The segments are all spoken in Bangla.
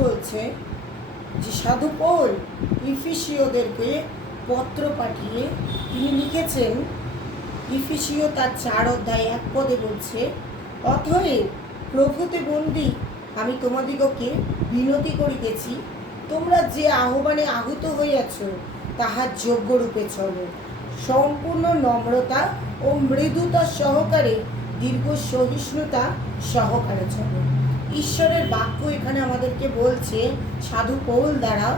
বলছে যে সাধু পৌল ইফিসীয়দেরকে পত্র পাঠিয়ে তিনি লিখেছেন, ইফিসীয় তার 4 অধ্যায় 1 পদে বলছে, অতএব প্রভুতে বন্দী আমি তোমাদিগকে বিনতি করিতেছি, তোমরা যে আহ্বানে আহুত হইয়াছ তাহার যোগ্যরূপে চলো, সম্পূর্ণ নম্রতা ও মৃদুতা সহকারে দীর্ঘ সহিষ্ণুতা সহকারে চলো। ঈশ্বরের বাক্য এখানে আমাদেরকে বলছে সাধু পৌল দ্বারা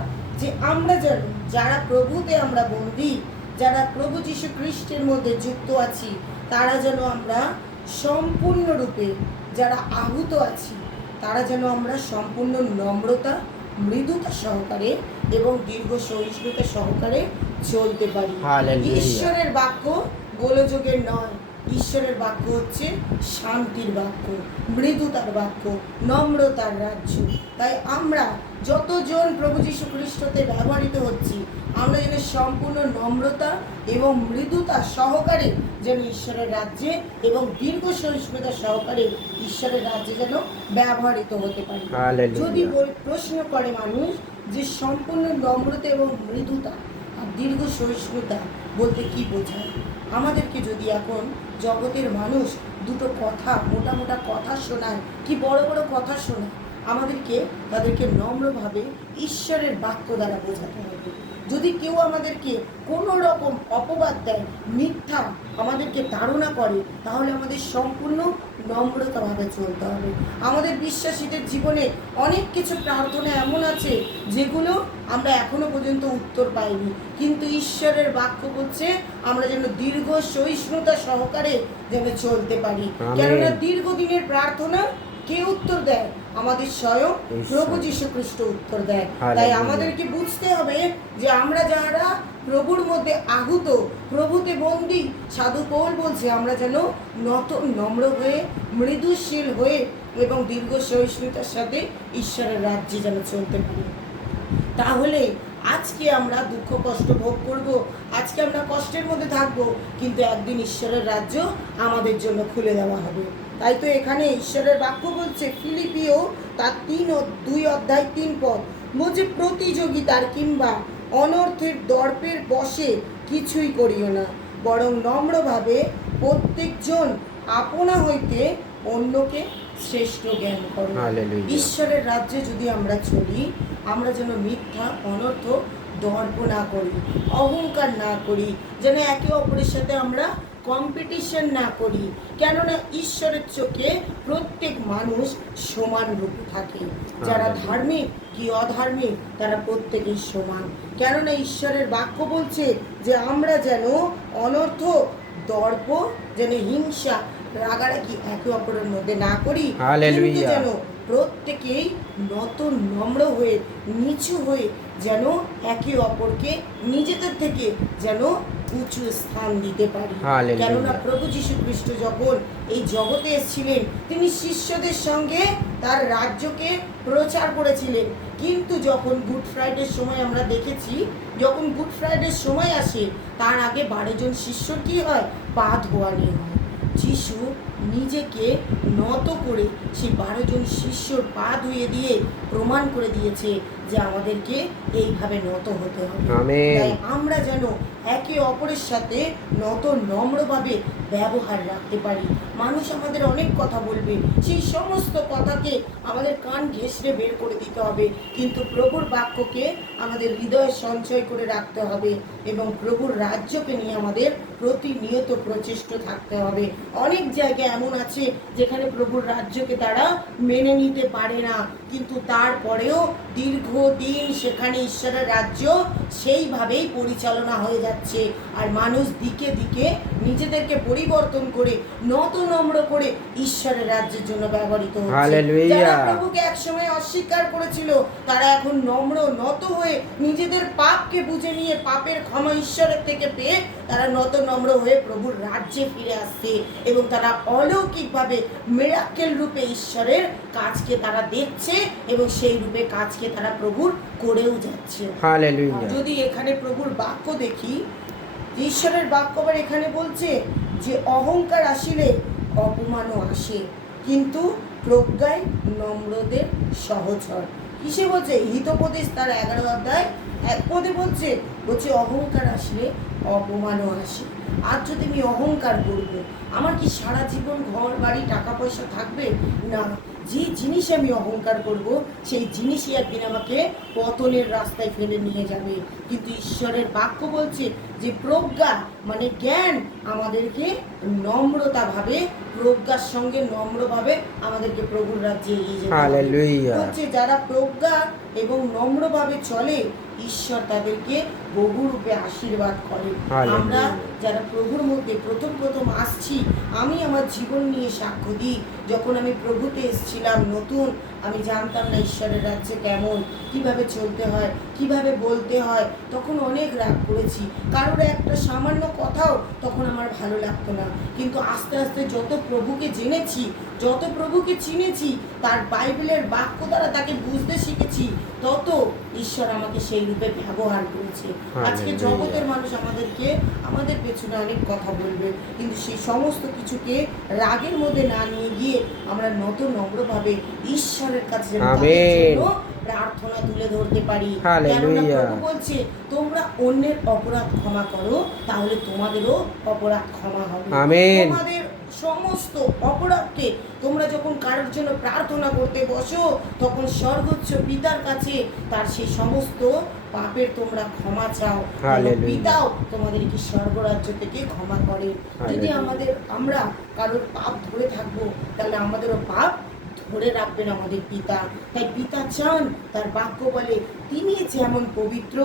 যে আমরা যেন যারা প্রভুতে আমরা বন্দী, যারা প্রভু যীশু খ্রিস্টের মধ্যে যুক্ত আছি, তারা যেন আমরা সম্পূর্ণরূপে, যারা আহুত আছি তারা যেন আমরা সম্পূর্ণ নম্রতা মৃদুতা সহকারে এবং দীর্ঘ সহিষ্ণুতা সহকারে চলতে পারি। ঈশ্বরের বাক্য গোলযোগের নয়, ঈশ্বরের বাক্য হচ্ছে শান্তির বাক্য, মৃদুতার বাক্য, নম্রতার রাজ্য। তাই আমরা যতজন প্রভু যীশু খ্রিস্টতে ব্যবহৃত হচ্ছি, আমরা যেন সম্পূর্ণ নম্রতা এবং মৃদুতা সহকারে যেন ঈশ্বরের রাজ্যে এবং দীর্ঘ সহিষ্ণুতা সহকারে ঈশ্বরের রাজ্যে যেন ব্যবহৃত হতে পারি। যদি প্রশ্ন করে মানুষ যে সম্পূর্ণ নম্রতা এবং মৃদুতা আর দীর্ঘ সহিষ্ণুতা বলতে কি বোঝায়, আমাদেরকে যদি এখন জগতের মানুষ দুটো কথা, মোটা মোটা কথা শোনায়, কি বড় বড় কথা শোনায়, আমাদেরকে তাদেরকে নম্রভাবে ঈশ্বরের বাক্য দ্বারা বোঝাতে হবে। যদি কেউ আমাদেরকে কোনো রকম অপবাদ দেয়, মিথ্যা আমাদেরকে তাড়না করে, তাহলে আমাদের সম্পূর্ণ নম্রতাভাবে চলতে হবে। আমাদের বিশ্বাসীদের জীবনে অনেক কিছু প্রার্থনা এমন আছে যেগুলো আমরা এখনো পর্যন্ত উত্তর পাইনি, কিন্তু ঈশ্বরের বাক্য বলছে আমরা যেন দীর্ঘ সহিষ্ণুতা সহকারে যেন চলতে পারি। কেননা দীর্ঘদিনের প্রার্থনা কে উত্তর দেয়? আমাদের স্বয়ং প্রভু যীশু খ্রিস্ট উত্তর দেয়। তাই আমাদেরকে বুঝতে হবে যে আমরা যারা প্রভুর মধ্যে আহুত, প্রভুতে বন্দী, সাধু পৌল বলছে আমরা যেন নম্র হয়ে, মৃদুশীল হয়ে এবং দীর্ঘ সহিষ্ণুতার সাথে ঈশ্বরের রাজ্যে যেন চলতে পারি। তাহলে আজকে আমরা দুঃখ কষ্ট ভোগ করব, আজকে আমরা কষ্টের মধ্যে থাকবো, কিন্তু একদিন ঈশ্বরের রাজ্য আমাদের জন্য খুলে দেওয়া হবে। তাই তো এখানে ঈশ্বরের বাক্য বলছে, ফিলিপিও তার 2 অধ্যায় 3 পদ বলছে, প্রতিযোগিতার কিংবা অনর্থের দর্পের বশে কিছুই করিও না, বরং নম্রভাবে প্রত্যেকজন আপনা হইতে অন্যকে শ্রেষ্ঠ জ্ঞান করো। ঈশ্বরের রাজ্যে যদি আমরা চলি, আমরা যেন মিথ্যা, অনর্থ, দর্প না করি, অহংকার না করি, যেন একে অপরের সাথে আমরা কম্পিটিশন না করি। কেননা ঈশ্বরের চোখে প্রত্যেক মানুষ সমান রূপে থাকে, যারা ধার্মিক কি অধার্মিক তারা প্রত্যেকেই সমান। কেননা ঈশ্বরের বাক্য বলছে যে আমরা যেন অনর্থ, দর্প, যেন হিংসা, রাগারাগি একে অপরের মধ্যে না করি, কিন্তু যেন প্রত্যেকেই নম্র হয়ে, নিচু হয়ে যেন একে অপরকে নিজেদের থেকে যেন উঁচু স্থান দিতে পারি। কেননা প্রভু যীশু খ্রিস্ট যখন এই জগতে এসেছিলেন, তিনি শিষ্যদের সঙ্গে তার রাজ্যকে প্রচার করেছিলেন। কিন্তু যখন গুড ফ্রাইডের সময় আমরা দেখেছি, যখন গুড ফ্রাইডের সময় আসে, তার আগে 12 জন শিষ্যর কি হয়? পা ধোয়ানি হয়। যিশু নিজেকে নত করে সেই 12 জন শিষ্যর পা ধুয়ে দিয়ে প্রমাণ করে দিয়েছে যে আমাদেরকে এইভাবে নত হতে হবে। তাই আমরা যেন একে অপরের সাথে নম্রভাবে ব্যবহার রাখতে পারি। মানুষ আমাদের অনেক কথা বলবে, সেই সমস্ত কথাকে আমাদের কান ঘেঁষড়ে বের করে দিতে হবে, কিন্তু প্রভুর বাক্যকে আমাদের হৃদয়ে সঞ্চয় করে রাখতে হবে এবং প্রভুর রাজ্যকে নিয়ে আমাদের প্রতিনিয়ত প্রচেষ্ট থাকতে হবে। অনেক জায়গায় এমন আছে যেখানে প্রভুর রাজ্যকে তারা মেনে নিতে পারে না, কিন্তু তারপরেও দীর্ঘদিন সেখানে ঈশ্বরের রাজ্য সেইভাবেই পরিচালনা হয়ে যাচ্ছে। আর মানুষ দিকে দিকে নিজেদেরকে পরিবর্তন করে নম্র করে ঈশ্বরের রাজ্যের জন্য ব্যবহৃত হচ্ছে। যারা প্রভুকে একসময় অস্বীকার করেছিল, তারা এখন নম্র, নত হয়ে নিজেদের পাপকে বুঝে নিয়ে পাপের ক্ষমা ঈশ্বরের থেকে পেয়ে তারা নম্র হয়ে প্রভুর রাজ্যে ফিরে আসছে এবং তারা অলৌকিকভাবে মিরাকেল রূপে ঈশ্বরের কাজকে তারা দেখছে এবং সেই রূপে কাজকে তারা প্রভুর করেও যাচ্ছে। যদি এখানে প্রভুর বাক্য দেখি, ঈশ্বরের বাক্য আবার এখানে বলছে যে অহংকার আসিলে অপমানও আসে, কিন্তু প্রজ্ঞায় নম্রদের সহচর। কিসে বলছে? হিতোপদেশ তার 11 অধ্যায় 1 পদে বলছে অহংকার আসলে অপমানও আসে। আর যদি আমি অহংকার করব, আমার কি সারা জীবন ঘর বাড়ি টাকা পয়সা থাকবে? না। যে জিনিস আমি অহংকার করব, সেই জিনিসই একদিন আমাকে পতনের রাস্তায় ফেলে নিয়ে যাবে। কিন্তু ঈশ্বরের বাক্য বলছে যে প্রজ্ঞা মানে জ্ঞান আমাদেরকে নম্রতাভাবে, প্রজ্ঞার সঙ্গে নম্রভাবে আমাদেরকে প্রভুর রাজ্যে এগিয়ে যেতে হবে। হালেলুয়া। হচ্ছে যারা প্রজ্ঞা এবং নম্রভাবে চলে, ঈশ্বর তাদেরকে বহুরূপে আশীর্বাদ করে। হালেলুয়া। আমরা যারা প্রভুর মধ্যে প্রথম আসছি, আমি আমার জীবন নিয়ে সাক্ষ্য দিই। যখন আমি প্রভুতে এসেছিলাম নতুন, আমি জানতাম না ঈশ্বরের রাজ্যে কেমন, কিভাবে চলতে হয়, কিভাবে বলতে হয়। তখন অনেক রাগ করেছি, কারোর একটা সামান্য কথাও তখন আমার ভালো লাগতো না। কিন্তু আস্তে আস্তে যত প্রভুকে জেনেছি, যত প্রভুকে চিনেছি, তার বাইবেলের বাক্য দ্বারা তাকে বুঝতে শিখেছি, তত ঈশ্বর আমাকে সেই রূপে ব্যবহার করেছে। আজকে জগতের মানুষ আমাদের পেছনে অনেক কথা বলবে, কিন্তু সেই সমস্ত কিছুকে রাগের মধ্যে না নিয়ে গিয়ে আমরা নম্রভাবে ঈশ্বরের কাছে প্রার্থনা তুলে ধরতে পারি। কেননা প্রভু বলছে, তোমরা অন্যের অপরাধ ক্ষমা করো, তাহলে তোমাদেরও অপরাধ ক্ষমা হবে। তোমাদের সমস্ত অপরাধকে তোমরা যখন কারোর জন্য প্রার্থনা করতে বসো, তখন স্বর্গোচ্চ পিতার কাছে তার সেই সমস্ত পাপের তোমরা ক্ষমা চাও, পিতাও তোমাদেরকে স্বর্গরাজ্য থেকে ক্ষমা করে। যদি আমরা কারোর পাপ ধরে থাকবো, তাহলে আমাদেরও পাপ ধরে রাখবেন আমাদের পিতা। তাই পিতা চান, তার বাক্য বলে তিনি যেমন পবিত্র,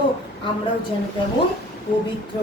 আমরাও যেন তেমন পবিত্র।